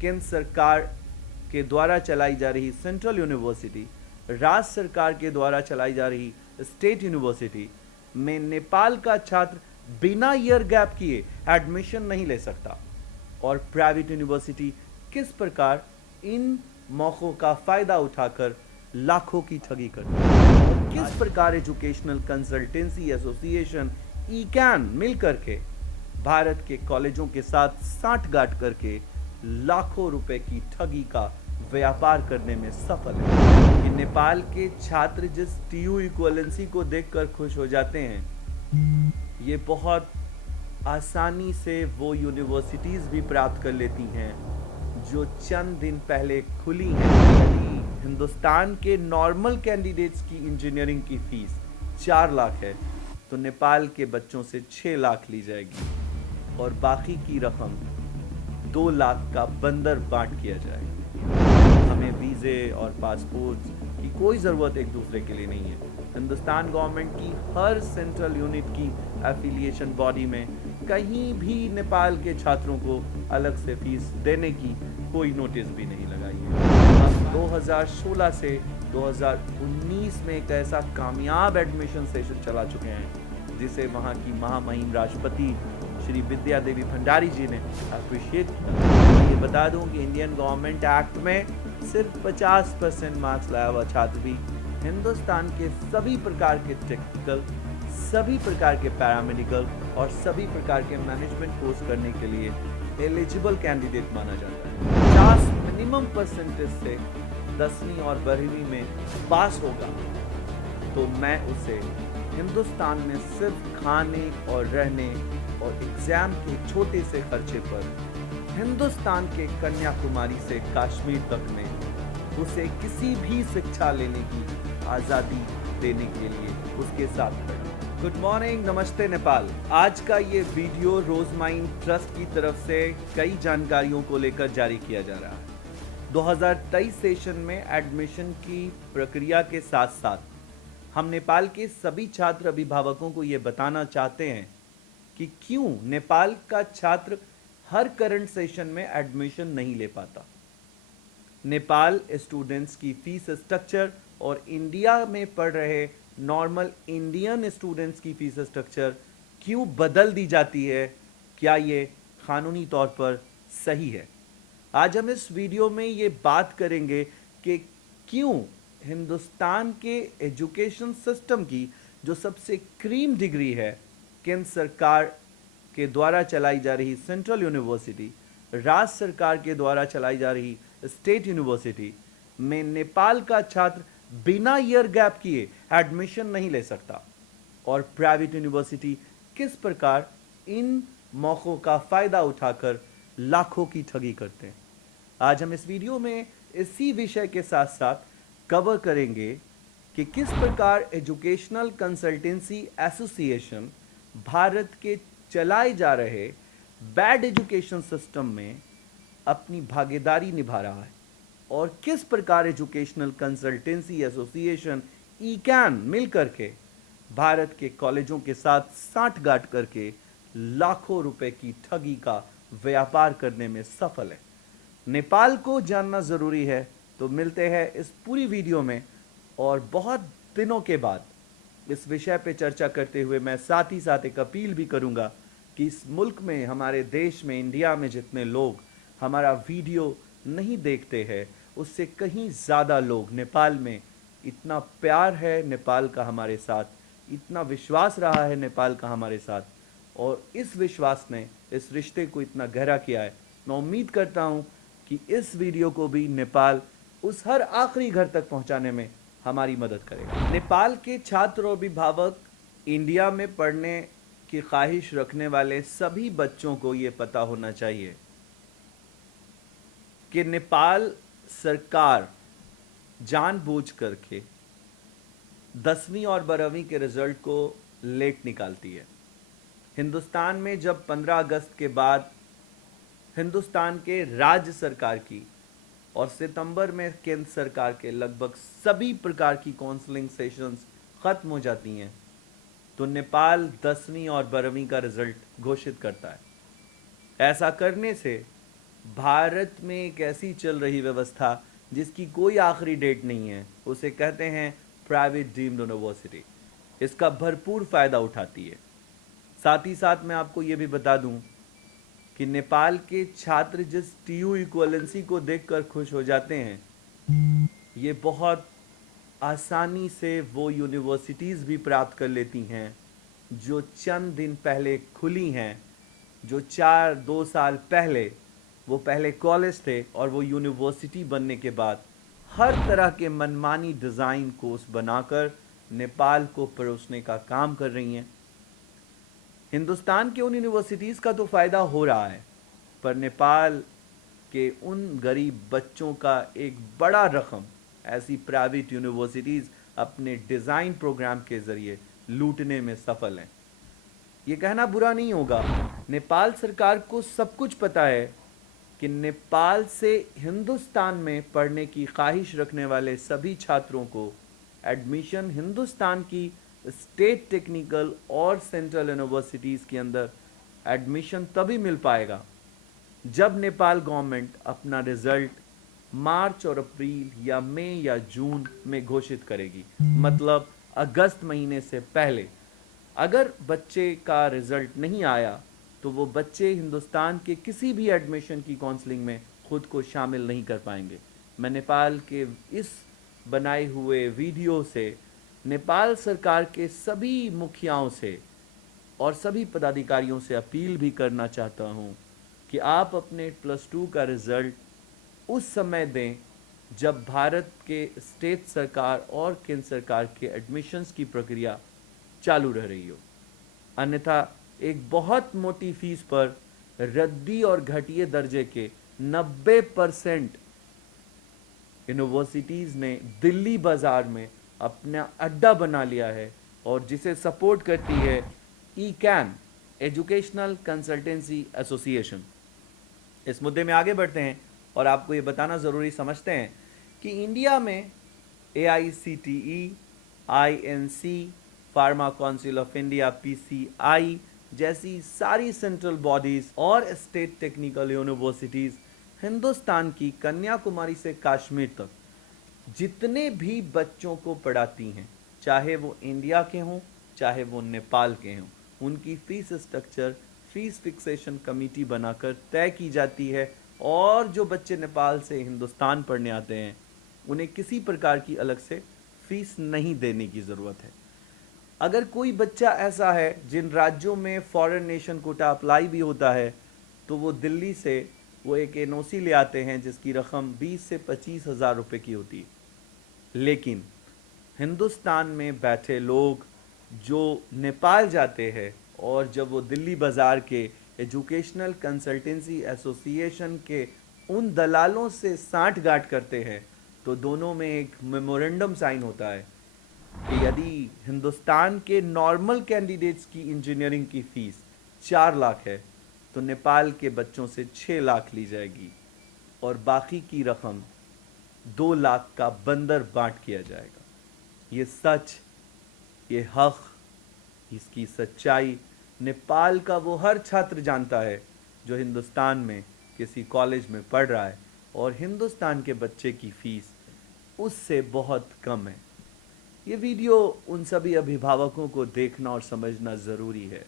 केंद्र सरकार के द्वारा चलाई जा रही सेंट्रल यूनिवर्सिटी, राज्य सरकार के द्वारा चलाई जा रही स्टेट यूनिवर्सिटी में नेपाल का छात्र बिना ईयर गैप किए एडमिशन नहीं ले सकता और प्राइवेट यूनिवर्सिटी किस प्रकार इन मौकों का फायदा उठाकर लाखों की ठगी करती है और किस प्रकार एजुकेशनल कंसल्टेंसी एसोसिएशन ई-कैन मिलकर के भारत के कॉलेजों के साथ साठगांठ करके लाखों रुपए की ठगी का व्यापार करने में सफल है। कि नेपाल के छात्र जिस टीयू इक्वलेंसी को देखकर खुश हो जाते हैं, ये बहुत आसानी से वो यूनिवर्सिटीज भी प्राप्त कर लेती हैं जो चंद दिन पहले खुली हैं। यानी हिंदुस्तान के नॉर्मल कैंडिडेट्स की इंजीनियरिंग की फीस 4 लाख है तो नेपाल के बच्चों से 6 लाख ली जाएगी और बाकी की रकम 2 लाख का बंदर बांट किया जाएगा। हमें वीज़े और पासपोर्ट की कोई ज़रूरत एक दूसरे के लिए नहीं है। हिंदुस्तान गवर्नमेंट की हर सेंट्रल यूनिट की एफिलिएशन बॉडी में कहीं भी नेपाल के छात्रों को अलग से फीस देने की कोई नोटिस भी नहीं लगाई है। हम 2016 से 2019 में एक ऐसा कामयाब एडमिशन सेशन चला चुके हैं जिसे वहाँ की महामहिम राष्ट्रपति श्री विद्या देवी भंडारी जी ने अप्रिशिएट किया। मैं ये बता दूं कि इंडियन गवर्नमेंट एक्ट में सिर्फ 50% मार्क्स लाया हुआ छात्र भी हिंदुस्तान के सभी प्रकार के टेक्निकल, सभी प्रकार के पैरामेडिकल और सभी प्रकार के मैनेजमेंट कोर्स करने के लिए एलिजिबल कैंडिडेट माना जाता है। 50 मिनिमम परसेंटेज से 10वीं और 12वीं में पास होगा तो मैं उसे हिंदुस्तान में सिर्फ खाने और रहने और एग्जाम के छोटे से खर्चे पर हिंदुस्तान के कन्याकुमारी से कश्मीर तक में उसे किसी भी शिक्षा लेने की आज़ादी देने के लिए उसके साथ खड़े। गुड मॉर्निंग, नमस्ते नेपाल। आज का ये वीडियो रोजमाइन ट्रस्ट की तरफ से कई जानकारियों को लेकर जारी किया जा रहा है। 2023 सेशन में एडमिशन की प्रक्रिया के साथ साथ हम नेपाल के सभी छात्र अभिभावकों को ये बताना चाहते हैं कि क्यों नेपाल का छात्र हर करंट सेशन में एडमिशन नहीं ले पाता। नेपाल स्टूडेंट्स की फीस स्ट्रक्चर और इंडिया में पढ़ रहे नॉर्मल इंडियन स्टूडेंट्स की फीस स्ट्रक्चर क्यों बदल दी जाती है, क्या ये कानूनी तौर पर सही है। आज हम इस वीडियो में ये बात करेंगे कि क्यों हिंदुस्तान के एजुकेशन सिस्टम की जो सबसे क्रीम डिग्री है, केंद्र सरकार के द्वारा चलाई जा रही सेंट्रल यूनिवर्सिटी, राज्य सरकार के द्वारा चलाई जा रही स्टेट यूनिवर्सिटी में नेपाल का छात्र बिना ईयर गैप किए एडमिशन नहीं ले सकता और प्राइवेट यूनिवर्सिटी किस प्रकार इन मौकों का फायदा उठाकर लाखों की ठगी करते हैं। आज हम इस वीडियो में इसी विषय के साथ साथ कवर करेंगे कि किस प्रकार एजुकेशनल कंसल्टेंसी एसोसिएशन भारत के चलाए जा रहे बैड एजुकेशन सिस्टम में अपनी भागीदारी निभा रहा है और किस प्रकार एजुकेशनल कंसल्टेंसी एसोसिएशन ई-कैन मिलकर के भारत के कॉलेजों के साथ साठगांठ करके लाखों रुपए की ठगी का व्यापार करने में सफल है। नेपाल को जानना जरूरी है, तो मिलते हैं इस पूरी वीडियो में और बहुत दिनों के बाद इस विषय पे चर्चा करते हुए मैं साथ ही साथ एक अपील भी करूंगा कि इस मुल्क में, हमारे देश में, इंडिया में जितने लोग हमारा वीडियो नहीं देखते हैं उससे कहीं ज़्यादा लोग नेपाल में, इतना प्यार है नेपाल का हमारे साथ, इतना विश्वास रहा है नेपाल का हमारे साथ और इस विश्वास ने इस रिश्ते को इतना गहरा किया है। मैं उम्मीद करता हूँ कि इस वीडियो को भी नेपाल उस हर आखिरी घर तक पहुँचाने में हमारी मदद करेगा। नेपाल के छात्र और अभिभावक, इंडिया में पढ़ने की ख्वाहिश रखने वाले सभी बच्चों को ये पता होना चाहिए कि नेपाल सरकार जानबूझ करके 10वीं और 12वीं के रिजल्ट को लेट निकालती है। हिंदुस्तान में जब 15 अगस्त के बाद हिंदुस्तान के राज्य सरकार की और सितंबर में केंद्र सरकार के लगभग सभी प्रकार की काउंसलिंग सेशंस खत्म हो जाती हैं तो नेपाल 10वीं और 12वीं का रिजल्ट घोषित करता है। ऐसा करने से भारत में एक ऐसी चल रही व्यवस्था जिसकी कोई आखिरी डेट नहीं है, उसे कहते हैं प्राइवेट डीम्ड यूनिवर्सिटी, इसका भरपूर फ़ायदा उठाती है। साथ ही साथ मैं आपको ये भी बता दूं कि नेपाल के छात्र जिस टीयू इक्वलेंसी को देखकर खुश हो जाते हैं, ये बहुत आसानी से वो यूनिवर्सिटीज़ भी प्राप्त कर लेती हैं जो चंद दिन पहले खुली हैं, जो 2 साल पहले वो पहले कॉलेज थे और वो यूनिवर्सिटी बनने के बाद हर तरह के मनमानी डिज़ाइन कोर्स बनाकर नेपाल को परोसने का काम कर रही हैं। हिंदुस्तान के उन यूनिवर्सिटीज़ का तो फ़ायदा हो रहा है, पर नेपाल के उन गरीब बच्चों का एक बड़ा रकम ऐसी प्राइवेट यूनिवर्सिटीज़ अपने डिज़ाइन प्रोग्राम के ज़रिए लूटने में सफल हैं। ये कहना बुरा नहीं होगा, नेपाल सरकार को सब कुछ पता है कि नेपाल से हिंदुस्तान में पढ़ने की ख्वाहिश रखने वाले सभी छात्रों को एडमिशन हिंदुस्तान की स्टेट टेक्निकल और सेंट्रल यूनिवर्सिटीज़ के अंदर एडमिशन तभी मिल पाएगा जब नेपाल गवर्नमेंट अपना रिजल्ट मार्च और अप्रैल या मई या जून में घोषित करेगी, मतलब अगस्त महीने से पहले। अगर बच्चे का रिजल्ट नहीं आया तो वो बच्चे हिंदुस्तान के किसी भी एडमिशन की काउंसलिंग में खुद को शामिल नहीं कर पाएंगे। मैं नेपाल के इस बनाए हुए वीडियो से नेपाल सरकार के सभी मुखियाओं से और सभी पदाधिकारियों से अपील भी करना चाहता हूं कि आप अपने +2 का रिज़ल्ट उस समय दें जब भारत के स्टेट सरकार और केंद्र सरकार के एडमिशन्स की प्रक्रिया चालू रह रही हो। अन्यथा एक बहुत मोटी फीस पर रद्दी और घटिया दर्जे के 90% यूनिवर्सिटीज़ ने दिल्ली बाज़ार में अपना अड्डा बना लिया है और जिसे सपोर्ट करती है ECAN, एजुकेशनल कंसल्टेंसी एसोसिएशन। इस मुद्दे में आगे बढ़ते हैं और आपको ये बताना ज़रूरी समझते हैं कि इंडिया में AICTE, INC, pharma council of India PCI जैसी सारी सेंट्रल बॉडीज़ और स्टेट टेक्निकल यूनिवर्सिटीज़ हिंदुस्तान की कन्याकुमारी से कश्मीर तक जितने भी बच्चों को पढ़ाती हैं, चाहे वो इंडिया के हों चाहे वो नेपाल के हों, उनकी fees structure fees fixation committee बनाकर तय की जाती है और जो बच्चे नेपाल से हिंदुस्तान पढ़ने आते हैं उन्हें किसी प्रकार की अलग से फ़ीस नहीं देने की ज़रूरत है। अगर कोई बच्चा ऐसा है जिन राज्यों में फॉरेन नेशन कोटा अप्लाई भी होता है तो वो दिल्ली से वो एक NOC ले आते हैं जिसकी रकम 20 से 25 हज़ार रुपये की होती है। लेकिन हिंदुस्तान में बैठे लोग जो नेपाल जाते हैं और जब वो दिल्ली बाज़ार के एजुकेशनल कंसल्टेंसी एसोसिएशन के उन दलालों से साठगांठ करते हैं तो दोनों में एक मेमोरेंडम साइन होता है कि यदि हिंदुस्तान के नॉर्मल कैंडिडेट्स की इंजीनियरिंग की फ़ीस 4 लाख है तो नेपाल के बच्चों से 6 लाख ली जाएगी और बाकी की रकम 2 लाख का बंदर बांट किया जाएगा। ये सच, ये हक, इसकी सच्चाई नेपाल का वो हर छात्र जानता है जो हिंदुस्तान में किसी कॉलेज में पढ़ रहा है और हिंदुस्तान के बच्चे की फ़ीस उससे बहुत कम है। ये वीडियो उन सभी अभिभावकों को देखना और समझना ज़रूरी है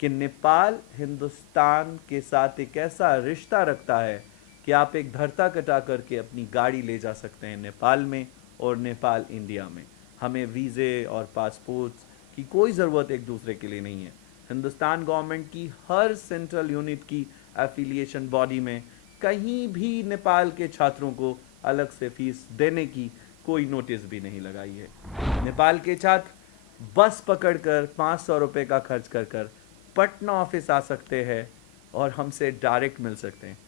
कि नेपाल हिंदुस्तान के साथ एक ऐसा रिश्ता रखता है कि आप एक धरता कटा करके अपनी गाड़ी ले जा सकते हैं नेपाल में और नेपाल इंडिया में। हमें वीज़े और पासपोर्ट्स की कोई ज़रूरत एक दूसरे के लिए नहीं है। हिंदुस्तान गवर्नमेंट की हर सेंट्रल यूनिट की एफिलिएशन बॉडी में कहीं भी नेपाल के छात्रों को अलग से फीस देने की कोई नोटिस भी नहीं लगाई है। नेपाल के छात्र बस पकड़कर 500 रुपये का खर्च कर पटना ऑफिस आ सकते हैं और हमसे डायरेक्ट मिल सकते हैं।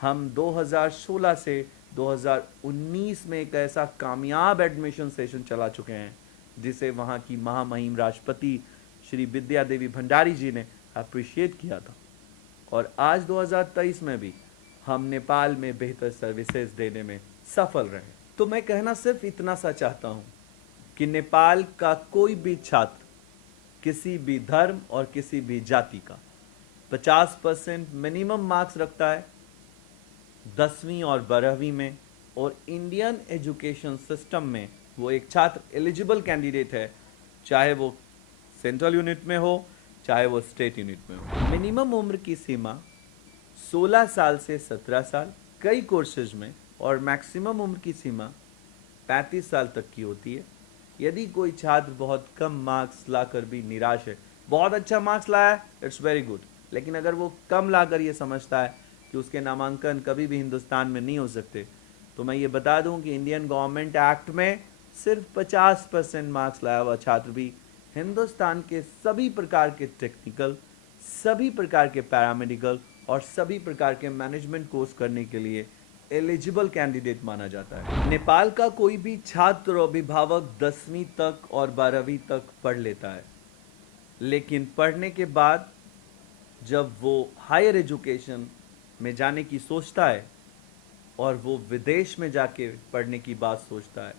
हम 2016 से 2019 में एक ऐसा कामयाब एडमिशन सेशन चला चुके हैं जिसे वहाँ की महामहिम राष्ट्रपति श्री विद्या देवी भंडारी जी ने अप्रिशिएट किया था और आज 2023 में भी हम नेपाल में बेहतर सर्विसेज देने में सफल रहे। तो मैं कहना सिर्फ इतना सा चाहता हूँ कि नेपाल का कोई भी छात्र किसी भी धर्म और किसी भी जाति का 50% मिनिमम मार्क्स रखता है 10वीं और 12वीं में, और इंडियन एजुकेशन सिस्टम में वो एक छात्र एलिजिबल कैंडिडेट है, चाहे वो सेंट्रल यूनिट में हो चाहे वो स्टेट यूनिट में हो। मिनिमम उम्र की सीमा 16 साल से 17 साल कई कोर्सेज में, और मैक्सिमम उम्र की सीमा 35 साल तक की होती है। यदि कोई छात्र बहुत कम मार्क्स लाकर भी निराश है, बहुत अच्छा मार्क्स लाया है, इट्स वेरी गुड, लेकिन अगर वो कम लाकर ये समझता है कि उसके नामांकन कभी भी हिंदुस्तान में नहीं हो सकते, तो मैं ये बता दूं कि इंडियन गवर्नमेंट एक्ट में सिर्फ 50% मार्क्स लाया हुआ छात्र भी हिंदुस्तान के सभी प्रकार के टेक्निकल, सभी प्रकार के पैरामेडिकल और सभी प्रकार के मैनेजमेंट कोर्स करने के लिए एलिजिबल कैंडिडेट माना जाता है। नेपाल का कोई भी छात्र और अभिभावक 10वीं तक और 12वीं तक पढ़ लेता है, लेकिन पढ़ने के बाद जब वो हायर एजुकेशन में जाने की सोचता है और वो विदेश में जाके पढ़ने की बात सोचता है,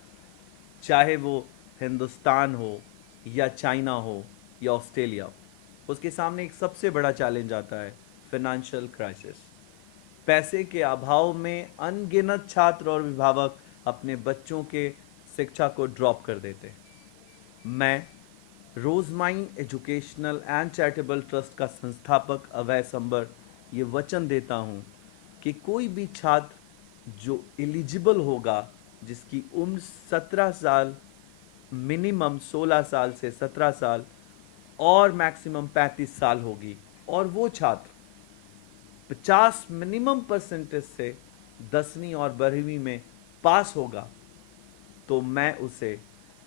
चाहे वो हिंदुस्तान हो या चाइना हो या ऑस्ट्रेलिया हो, उसके सामने एक सबसे बड़ा चैलेंज आता है, फाइनेंशियल क्राइसिस। पैसे के अभाव में अनगिनत छात्र और अभिभावक अपने बच्चों के शिक्षा को ड्रॉप कर देते हैं। मैं रोजमाइन एजुकेशनल एंड चैरिटेबल ट्रस्ट का संस्थापक अभय संबर ये वचन देता हूँ कि कोई भी छात्र जो एलिजिबल होगा, जिसकी उम्र 17 साल, मिनिमम 16 साल से 17 साल और मैक्सिमम 35 साल होगी, और वो छात्र 50 मिनिमम परसेंटेज से 10वीं और 12वीं में पास होगा, तो मैं उसे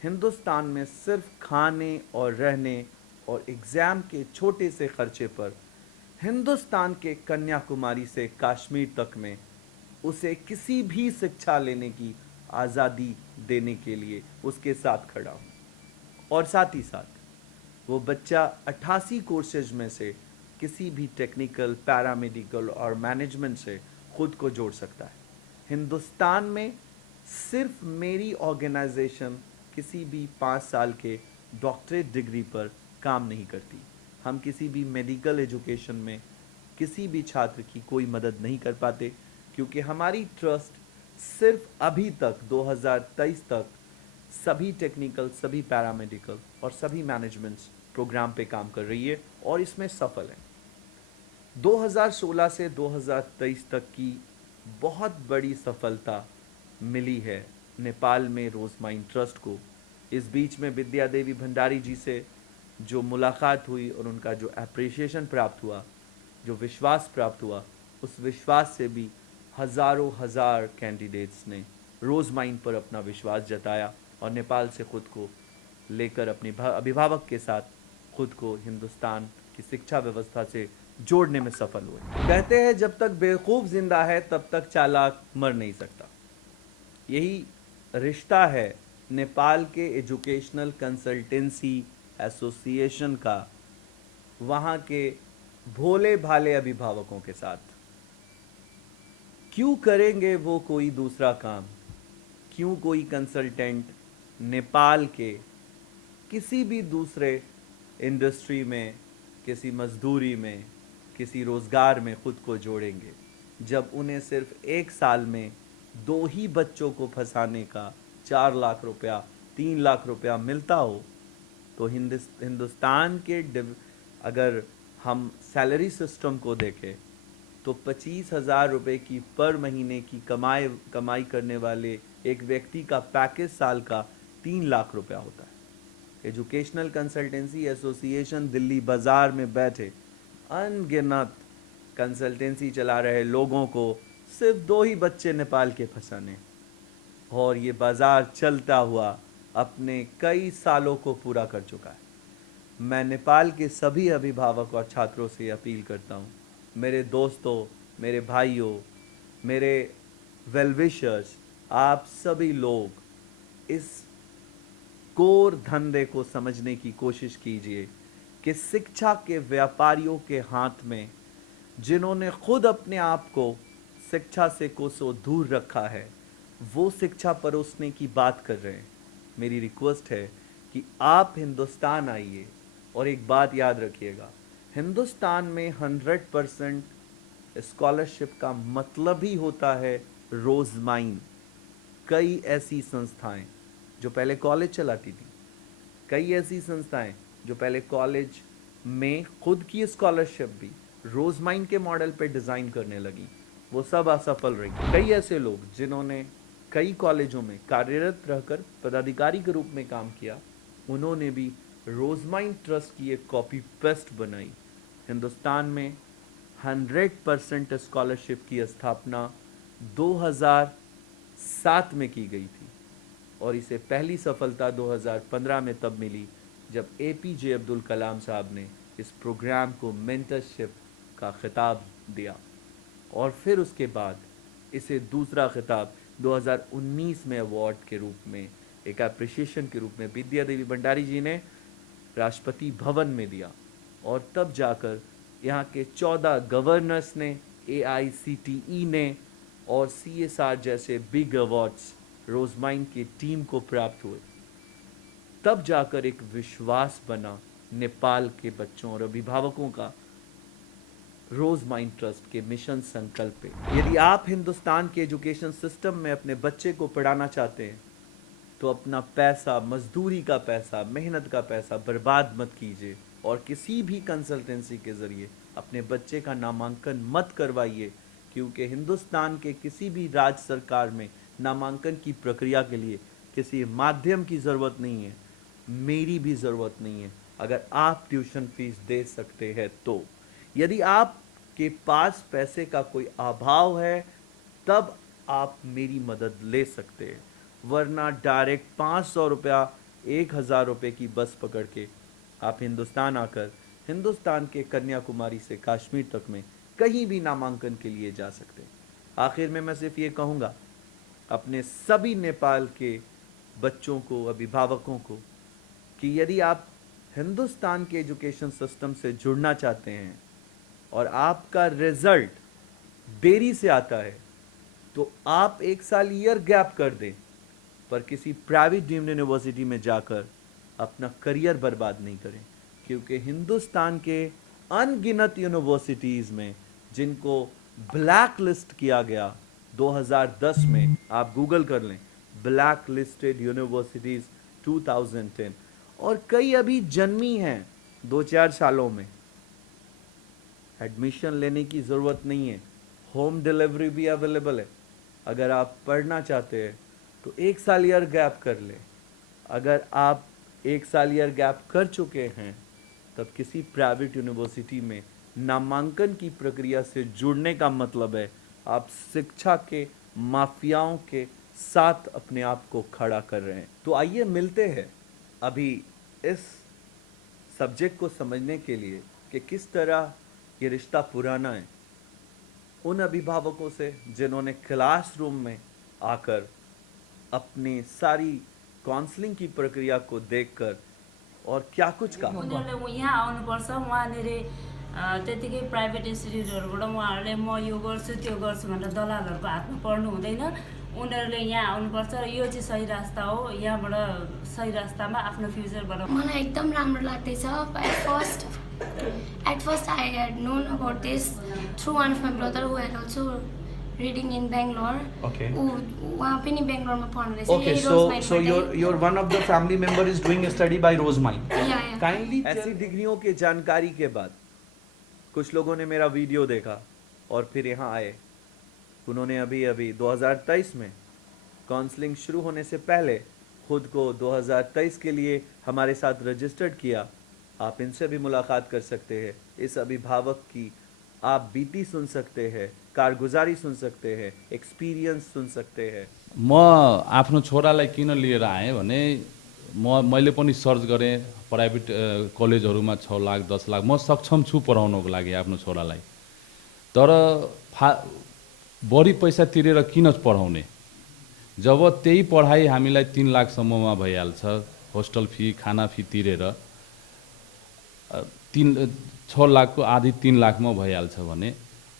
हिंदुस्तान में सिर्फ खाने और रहने और एग्ज़ाम के छोटे से खर्चे पर हिंदुस्तान के कन्याकुमारी से कश्मीर तक में उसे किसी भी शिक्षा लेने की आज़ादी देने के लिए उसके साथ खड़ा हूँ। और साथ ही साथ वो बच्चा 88 कोर्सेज में से किसी भी टेक्निकल, पैरामेडिकल और मैनेजमेंट से खुद को जोड़ सकता है। हिंदुस्तान में सिर्फ मेरी ऑर्गेनाइजेशन किसी भी 5 साल के डॉक्टरेट डिग्री पर काम नहीं करती। हम किसी भी मेडिकल एजुकेशन में किसी भी छात्र की कोई मदद नहीं कर पाते, क्योंकि हमारी ट्रस्ट सिर्फ अभी तक 2023 तक सभी टेक्निकल, सभी पैरामेडिकल और सभी मैनेजमेंट प्रोग्राम पे काम कर रही है और इसमें सफल है। 2016 से 2023 तक की बहुत बड़ी सफलता मिली है नेपाल में रोजमाइन ट्रस्ट को। इस बीच में विद्या देवी भंडारी जी से जो मुलाकात हुई और उनका जो अप्रिसिएशन प्राप्त हुआ, जो विश्वास प्राप्त हुआ, उस विश्वास से भी हज़ारों हज़ार कैंडिडेट्स ने रोजमाइन पर अपना विश्वास जताया और नेपाल से खुद को लेकर अपने अभिभावक के साथ खुद को हिंदुस्तान की शिक्षा व्यवस्था से जोड़ने में सफल हुए। कहते हैं जब तक बेवकूफ़ जिंदा है तब तक चालाक मर नहीं सकता। यही रिश्ता है नेपाल के एजुकेशनल कंसल्टेंसी एसोसिएशन का वहाँ के भोले भाले अभिभावकों के साथ। क्यों करेंगे वो कोई दूसरा काम? क्यों कोई कंसल्टेंट नेपाल के किसी भी दूसरे इंडस्ट्री में, किसी मजदूरी में, किसी रोज़गार में खुद को जोड़ेंगे, जब उन्हें सिर्फ 1 साल में 2 ही बच्चों को फंसाने का 4 लाख रुपया, 3 लाख रुपया मिलता हो? तो हिंदुस्तान के अगर हम सैलरी सिस्टम को देखें तो 25,000 रुपये की पर महीने की कमाई करने वाले एक व्यक्ति का पैकेज साल का 3 लाख रुपया होता है। एजुकेशनल कंसल्टेंसी एसोसिएशन दिल्ली बाज़ार में बैठे अनगिनत कंसल्टेंसी चला रहे लोगों को सिर्फ 2 ही बच्चे नेपाल के फंसाने, और ये बाज़ार चलता हुआ अपने कई सालों को पूरा कर चुका है। मैं नेपाल के सभी अभिभावक और छात्रों से अपील करता हूँ, मेरे दोस्तों, मेरे भाइयों, मेरे वेल विशर्स, आप सभी लोग इस कोर धंधे को समझने की कोशिश कीजिए कि शिक्षा के व्यापारियों के हाथ में, जिन्होंने खुद अपने आप को शिक्षा से कोसों दूर रखा है, वो शिक्षा परोसने की बात कर रहे हैं। मेरी रिक्वेस्ट है कि आप हिंदुस्तान आइए और एक बात याद रखिएगा, हिंदुस्तान में 100% स्कॉलरशिप का मतलब ही होता है रोजमाइन। कई ऐसी संस्थाएं जो पहले कॉलेज चलाती थी, कई ऐसी संस्थाएं जो पहले कॉलेज में खुद की स्कॉलरशिप भी रोजमाइन के मॉडल पे डिज़ाइन करने लगी, वो सब असफल रही। कई ऐसे लोग जिन्होंने कई कॉलेजों में कार्यरत रहकर पदाधिकारी के रूप में काम किया, उन्होंने भी रोजमाइन ट्रस्ट की एक कॉपी पेस्ट बनाई। हिंदुस्तान में 100% स्कॉलरशिप की स्थापना 2007 में की गई थी और इसे पहली सफलता 2015 में तब मिली जब एपीजे अब्दुल कलाम साहब ने इस प्रोग्राम को मेंटरशिप का खिताब दिया और फिर उसके बाद इसे दूसरा खिताब 2019 में अवार्ड के रूप में, एक एप्रिसिएशन के रूप में विद्या देवी भंडारी जी ने राष्ट्रपति भवन में दिया और तब जाकर यहाँ के 14 गवर्नर्स ने, AICTE ने और CSR जैसे बिग अवार्ड्स रोजमाइन की टीम को प्राप्त हुए। तब जाकर एक विश्वास बना नेपाल के बच्चों और अभिभावकों का रोजमाइन ट्रस्ट के मिशन संकल्प पे। यदि आप हिंदुस्तान के एजुकेशन सिस्टम में अपने बच्चे को पढ़ाना चाहते हैं तो अपना पैसा, मजदूरी का पैसा, मेहनत का पैसा बर्बाद मत कीजिए और किसी भी कंसल्टेंसी के ज़रिए अपने बच्चे का नामांकन मत करवाइए, क्योंकि हिंदुस्तान के किसी भी राज्य सरकार में नामांकन की प्रक्रिया के लिए किसी माध्यम की ज़रूरत नहीं है, मेरी भी ज़रूरत नहीं है। अगर आप ट्यूशन फीस दे सकते हैं तो, यदि आपके पास पैसे का कोई अभाव है तब आप मेरी मदद ले सकते हैं, वरना डायरेक्ट 500 रुपया, 1000 रुपये की बस पकड़ के आप हिंदुस्तान आकर हिंदुस्तान के कन्याकुमारी से कश्मीर तक में कहीं भी नामांकन के लिए जा सकते हैं। आखिर में मैं सिर्फ ये कहूँगा अपने सभी नेपाल के बच्चों को, अभिभावकों को, कि यदि आप हिंदुस्तान के एजुकेशन सिस्टम से जुड़ना चाहते हैं और आपका रिजल्ट देरी से आता है तो आप 1 साल ईयर गैप कर दें, पर किसी प्राइवेट डीम्ड यूनिवर्सिटी में जाकर अपना करियर बर्बाद नहीं करें, क्योंकि हिंदुस्तान के अनगिनत यूनिवर्सिटीज़ में जिनको ब्लैक लिस्ट किया गया 2010 में, आप गूगल कर लें ब्लैक लिस्टेड यूनिवर्सिटीज़ 2010, और कई अभी जन्मी हैं 2-4 सालों में। एडमिशन लेने की ज़रूरत नहीं है, होम डिलीवरी भी अवेलेबल है। अगर आप पढ़ना चाहते हैं तो 1 साल ईयर गैप कर ले। अगर आप 1 साल ईयर गैप कर चुके हैं तब किसी प्राइवेट यूनिवर्सिटी में नामांकन की प्रक्रिया से जुड़ने का मतलब है आप शिक्षा के माफियाओं के साथ अपने आप को खड़ा कर रहे हैं। तो आइए मिलते हैं अभी इस सब्जेक्ट को समझने के लिए कि किस तरह ये रिश्ता पुराना है, उन अभिभावकों से जिन्होंने क्लासरूम में आकर अपनी सारी काउंसलिंग की प्रक्रिया को देखकर और क्या कुछ कहा। उनीहरूले यहाँ आउनुपर्छ, वहाँनिर त्यतिकै प्राइभेट इन्स्टिट्युटहरूबाट उहाँहरूले म यो गर्छु त्यो गर्छु भनेर दलालहरूको हातमा पर्नु हुँदैन। उनीहरूले यहाँ आउनुपर्छ र यो चाहिँ सही रास्ता हो, यहाँबाट सही रास्तामा आफ्नो फ्युचर बनाउनु। मलाई एकदम राम्रो लाग्दैछ। At first I had known about this through one of my brother who had also reading in Bangalore. Okay. वहाँ पनि बेंगलोरमा पढ्नु रहेछ। Okay, so your one of the family member is doing a study by Rosemine. Yeah. Kindly ऐसी डिग्रियों के जानकारी के बाद कुछ लोगों ने मेरा वीडियो देखा और फिर यहाँ आए। उन्होंने अभी 2023 में काउंसलिंग शुरू होने से पहले खुद को 2023 के लिए हमारे साथ रजिस्टर्ड किया। आप इनसे भी मुलाकात कर सकते हैं। इस अभिभावक की आप बीती सुन सकते हैं, कारगुजारी सुन सकते हैं, एक्सपीरियंस सुन सकते हैं। म आफ्नो छोरालाई किन लिएर आएँ भने मैले पनि सर्च गरेँ प्राइभेट कलेजहरूमा 6 लाख 10 लाख म सक्षम छु पढाउनको लागि आफ्नो छोरालाई, तर बढी पैसा तिरेर किन पढाउने, जब त्यही पढाइ हामीलाई 3 लाखसम्ममा भइहाल्छ, होस्टल फी खाना फी तिरेर 6 लाखको आधी 3 लाखमा भइहाल्छ भने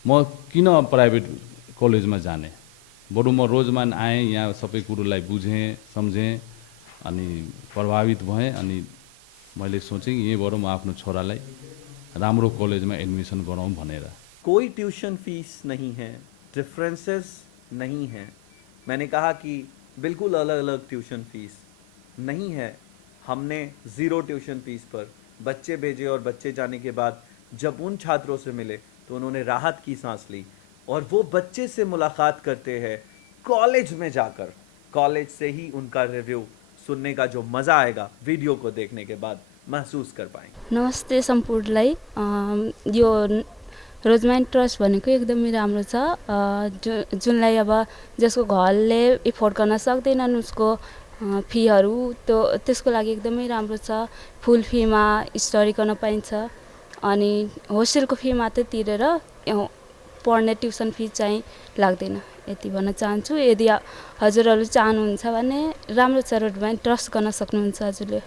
म किन प्राइभेट कलेजमा जाने। बरु म रोजमान आएँ, यहाँ सबै कुरोलाई बुझेँ सम्झेँ अनि प्रभावित भएँ अनि मैले सोचेँ यहीँबाट म आफ्नो छोरालाई राम्रो कलेजमा एडमिसन गराउँ भनेर। कोई ट्यूशन फीस नहीं है, डिफरेंसेस नहीं है। मैंने कहा कि बिल्कुल अलग अलग ट्यूशन फीस नहीं है। हमने ज़ीरो ट्यूशन फीस पर बच्चे भेजे और बच्चे जाने के बाद जब उन छात्रों से मिले तो उन्होंने राहत की सांस ली। और वो बच्चे से मुलाकात करते हैं कॉलेज में जाकर, कॉलेज से ही उनका रिव्यू सुनने का जो मज़ा आएगा वीडियो को देखने के बाद महसूस कर पाएंगे। नमस्ते सम्पूर्णलाई। यो रोजमेन ट्रस्ट भनेको एकदमै राम्रो छ। जुनलाई अब जसको घरले एफोर्ड गर्न सक्दैनन् उसको फीहरू त्यसको लागि एकदमै राम्रो छ। फुल फीमा स्टडी गर्न पाइन्छ अनि होस्टेलको फी मात्रै तिरेर पढ्ने ट्युसन फी चाहिँ लाग्दैन। यति भन्न चाहन्छु। यदि हजुरहरू चाहनुहुन्छ भने राम्रो छ, रोडमेन ट्रस्ट गर्न सक्नुहुन्छ हजुरले।